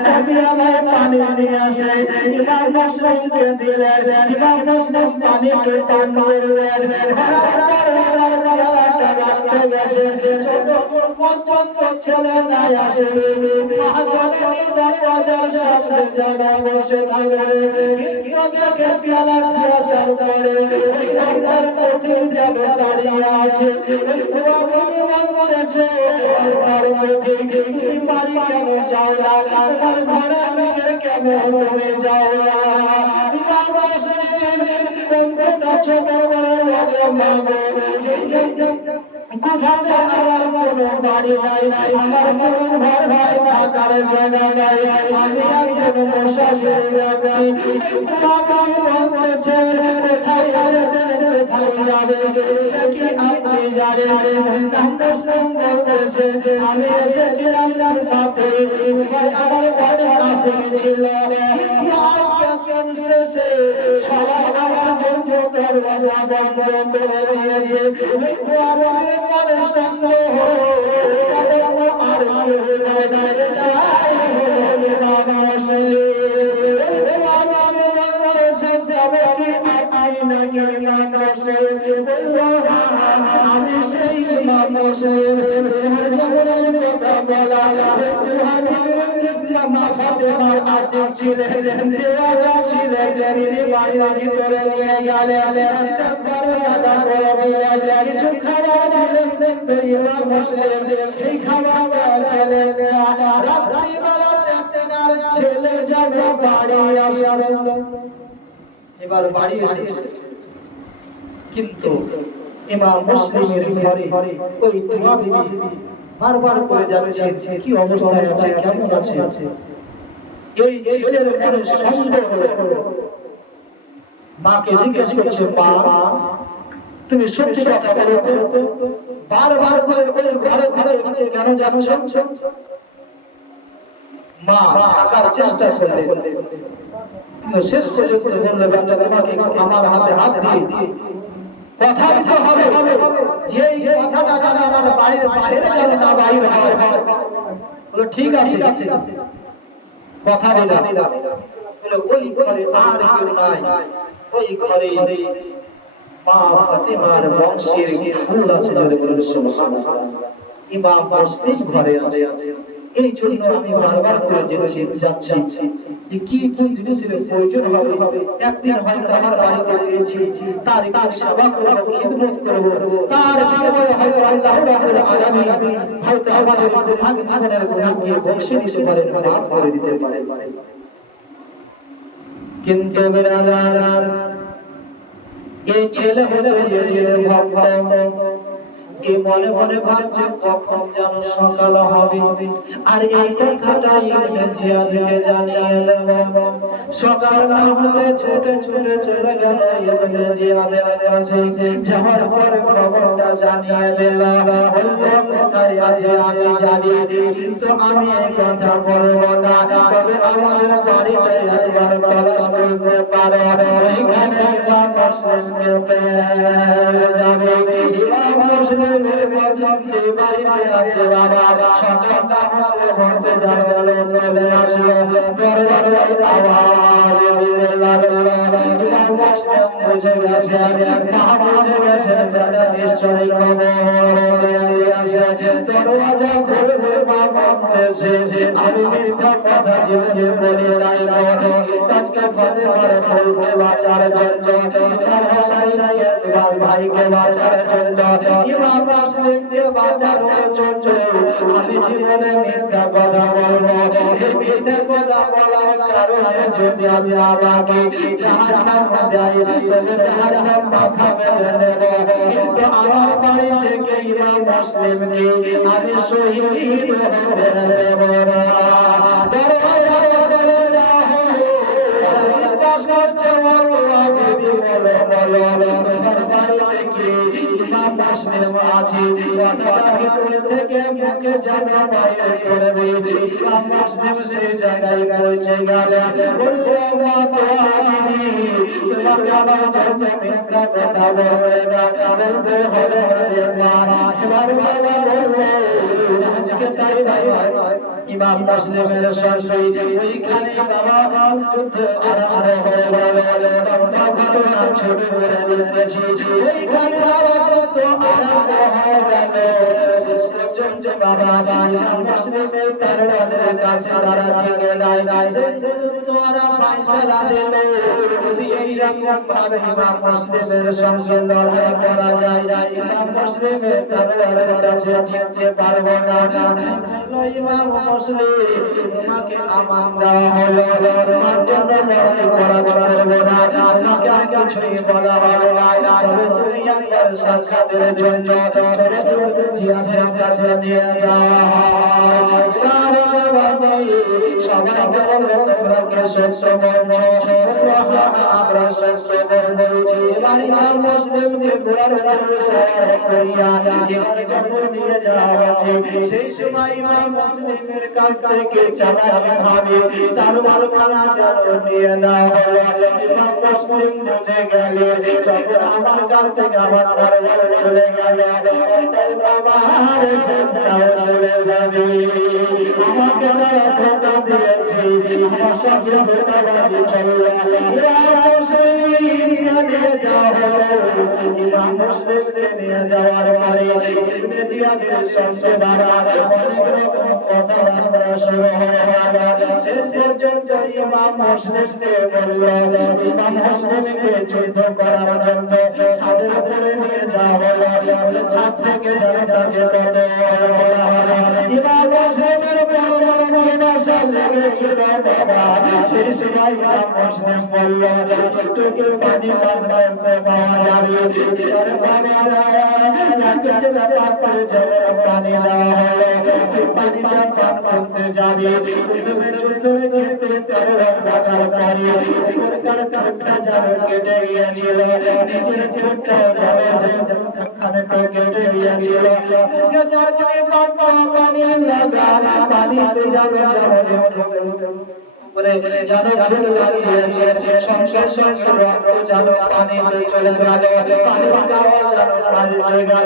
পিয়ালায় পানি নিয়ে আসে, ইমাম মুসলিমকে দিলেন। ইমাম মুসলিম পানিকে পান করলেন। পিয়ালাটা রাখতে গেছে, যতক্ষণ পর্যন্ত ছেলে নাই আসে দরওয়াজার সামনে যারা বসে থাকে, কিন্তু দেখে পিয়ালা আসার পরে ওই রাস্তার পথে যেন দাঁড়িয়ে আছে। ওই তোমার বিবি বলতেছে, রাস্তার পথে তুমি বাড়ি কেন যাও না? তোমার ঘরে আমাদের কেন তুমি যাও না? ইমাম মুসলিম বন্ধুটা ছোট করে বলে, মা গো, কুফাতে আমার কোনো বাড়ি নাই, আমার কোনো ঘর নাই, থাকার জায়গা নাই, আমি একজন মুসাফির ব্যক্তি। তুমি বলতেছে কোথায় এসেছেন, কোথায় যাবে, এটা কি আপনি জানেন? ইমাম মুসলিম বলতেছে, আমি এসেছিলাম কুফাতে, কুফায় আমার বাড়ি কাছে ছিল, কিন্তু আজকে দিন শেষে সবাই আমার জন্য দরওয়াজা বন্ধ করে দিয়েছে। আমাদের মনে সন্দেহ আর কেউ নাই, এটাই হলো ইমাম মুসলিম। আমি বলতেছে, যাবে কি আপনি নাকি ইমাম মুসলিম? বলল, আমি সেই ইমাম মুসলিম। যেমন কথা বলা, মা ফাতেমার আশিক ছিলেন, দেওয়ানা ছিলেন, তিনি বাড়ির ভিতরে নিয়ে গেলেন, একটা ঘরে জায়গা করে দিলেন, কিছু খাবার দিলেন, কিন্তু ইমাম মুসলিম সেই খাবার খেলেন না। রাত্রিবেলা দেখতেন আর ছেলে যাবে বাড়ি আসবে, এবার বাড়ি এসেছে, কিন্তু ইমাম মুসলিমের ঘরে ওই তোমা বিবি বারবার করে যাচ্ছে, কি অবস্থায় আছে, কেমন আছে। এই ছেলের মনে সন্দেহ, মাকে জিজ্ঞেস করছে, মা তুমি সত্যি কথা বলো তো, বারবার করে ওই ঘরে ঘরে কেন যাচ্ছ? মা থাকার চেষ্টা করলেন, কিন্তু শেষ পর্যন্ত বললো, বেটা তোমাকে আমার হাতে হাত দিয়ে কথা দিতে হবে, যে এই কথাটা যেন আমার বাড়ির বাইরে যেন না বাইরে হয়। বলো ঠিক আছে, কথা দিলাম। বলে ওই ঘরে আর কেউ নাই, ওই ঘরে মা ফাতেমার বংশের ফুল আছে, যদি বলেন সুবহানাল্লাহ। ইমাম মুসলিম ঘরে আছে, এই জন্য আমি বারবার করে যাচ্ছি যে কি কোন জিনিসের প্রয়োজন হবে। একদিন হয়তো আমার বাড়িতে পেয়েছি, তার একটু সেবা করব, খিদমত করব, তার বিনিময়ে হয়তো আল্লাহ রাব্বুল আলামিন হয়তো আমাদের ভাগ্য জীবনের গুনাহকে বক্ষে দিতে পারেন, মাফ করে দিতে পারেন। কিন্তু বিরাদার, এই ছেলে হলো ইয়াজিদ ভক্ত, এই মনে মনে ভাবছে কখন যেন সকাল হবে, আর এই কথাটা ইবনে জিয়াদকে জানিয়ে দেব। সকাল না হতে ছুটে ছুটে চলে গেল ইবনে জিয়াদের কাছে, যাওয়ার পর খবরটা জানিয়ে দিল। বলল, কোথায় আছে আমি জানি, কিন্তু আমি এই কথা বলবো না, তবে আমাদের বাড়িটা একবার তলাশ করতে পারো, ওইখানে ইমাম মুসলিমকে পেয়ে যাবে। ইমাম মুসলিম যে বাড়িতে আছে বাবা, সকালটা হতে হতে জানালো চলে আসলো, দরজায় আওয়াজ দিতে লাগলো। ইমাম মুসলিম বুঝে গেছে, বুঝে গেছেন যেটা নিশ্চয়ই খবর দিয়ে আসে। দরজা খুলে মা বলতেছে, আমি মিথ্যা কথা জীবনে বলি নাই, আজকে ফাতেমার ফুলকে বাঁচার জন্য, ইমাম হুসাইনকে তোমার ভাইকে বাঁচার জন্য, ইমাম মুসলিমকে বাঁচানোর জন্য আমি জীবনে মিথ্যা কথা বলবো। এই মিথ্যা কথা বলার কারণে যদি আল্লাহ আমাকে জাহান্নামে দেয়, তবে জাহান্নাম মাথা বেঁধে নেব, কিন্তু আমার বাড়ি থেকে ইমাম মুসলিমকে আমি শহীদ হতে দেব না। দরবারে বলে দেওয়া হলো, জিজ্ঞাসা করছে, বিবি বলো বলো, তোমার বাড়ি থেকে ইমাম মুসলিম আছে, কথাটা ভিতরে থেকে মুখে যেন বাইরে করবে। ইমাম মুসলিম সেই জায়গায় পৌঁছে গেলেন, বলল, মা তুমি তোমাকে আমার সাথে মিথ্যা কথা বলবে না, বলতে হবে মা। এবার বাবা বলল, আজকে তাই ইমাম মুসলিমের সঙ্গে ওইখানে বাবা যুদ্ধ আরম্ভ হয়ে গেল। ঘটনা ছোট করে দিতেছি, ওইখানে বাবা যুদ্ধ আরম্ভ হয়ে গেল। শেষ পর্যন্ত বাবা ইমাম মুসলিমের দরবারের কাছে তারা টিকে নাই। শেষ পর্যন্ত ওরা ফয়সালা দিল, যদি এইরকম ভাবে ইমাম মুসলিমের সঙ্গে লড়াই করা যায়, ইমাম মুসলিমের দরবারের কাছে টিকতে পারবো না। ইমাম মুসলিম, তোমাকে আমান দেওয়া হলো, তোমার জন্য লড়াই করা যাবে না, তোমাকে আর কিছুই বলা হবে না, তবে তুমি একবার সাক্ষাতের জন্য জিয়াদের কাছে নিয়ে যাওয়া হয়। সবাইকে বললো তোমরা কে সত্য বলছো? আমরা সত্য বলছি। এবার ইমাম মুসলিমকে ঘোড়ার উপরে সওয়ার করিয়া এবার যখন নিয়ে যাওয়া হচ্ছে, সেই সময় ইমাম মুসলিমের কাছ থেকে চালাকি ভাবে তার মালখানা যেন নিয়ে নেওয়া হলো। ইমাম মুসলিম বুঝে গেলেন যখন আমার কাছ থেকে আমার দরবারে চলে গেল, তাই বাবার চিন্তাও চলে যাবে। আমাকে তারা ধোঁকা দিয়েছে, আমার সঙ্গে ধোঁকাবাজি করলো। ইমাম মুসলিমকে নিয়ে যাওয়া হলো। ইমাম মুসলিমকে নিয়ে যাওয়ার পরে ইবনে জিয়াদের সঙ্গে বাবা অনেক রকম কথাবার্তা শুরু হয়ে গেল। শেষ পর্যন্ত ইমাম মুসলিমকে বলল, ইমাম মুসলিমকে যুদ্ধ করার জন্য ছাদের উপরে নিয়ে যাওয়া হলো। ছাদ থেকে জনতাকে কত বলা হলো। ইমাম মুসলিমের বড় মশা লেগেছিল বাবা। সেই সময় ইমাম মুসলিম বলল, একটু পানি পান করতে পাওয়া যাবে? এবার বাবারা একটা পাত্রে জলের পানি দেওয়া হলো। পানিটা পান করতে যাবে, প্রথমে যুদ্ধের ক্ষেত্রে তার লাগার পরে উপরকার ঠোঁটটা যেন কেটে গিয়েছিল, নিচের ঠোঁটটাও যেন খানিকটা কেটে গিয়েছিল। পানির লাগা পানিতে যাবে যেন ফুল লাগিয়েছে, সঙ্গে সঙ্গে রক্ত যেন পানিতে চলে গেল, পানির কাওয়া যেন পাল্টে গেল।